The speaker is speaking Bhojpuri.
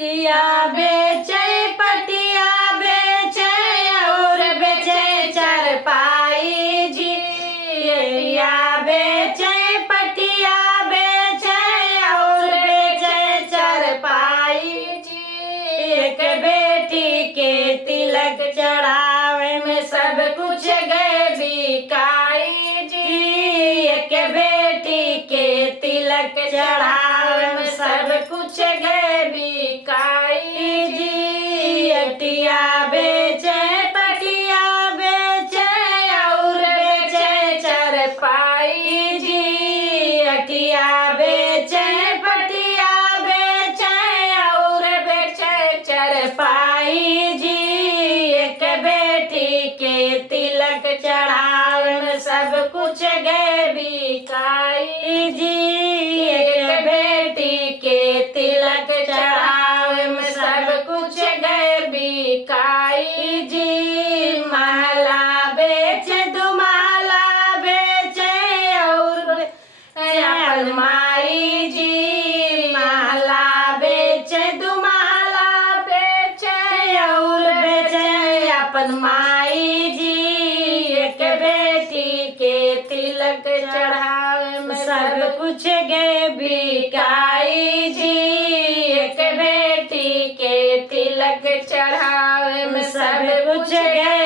टिया बेचे पटिया बेचे और बेचे चारपाई जी। टिया बेचे पटिया बेचे और बेचे चारपाई जी। एक बेटी के तिलक चढ़ावे में सब कुछ गए बिकाई जी। एक बेटी के तिलक चढ़ावे में सब कुछ गए बिकाई जी। टिया बेचे पटिया बेचे और बेचे चारपाई जी। टिया बेचे पटिया बेचे और बेचे चारपाई जी। एक बेटी के तिलक चढ़ावे में सब कुछ गए बिकाई जी। एक बेटी के तिलक चढ़ावे में सब कुछ गए बिकाई जी। माला बेचे दुमाला बेचे और अपन माई जी। माला बेचे दुमाला बेचे और बेचे अपन माई जी। एक बेटी के तिलक चढ़ावे में सब कुछ गए बिकाई जी। एक बेटी के तिलक चढ़ावे में सब कुछ गए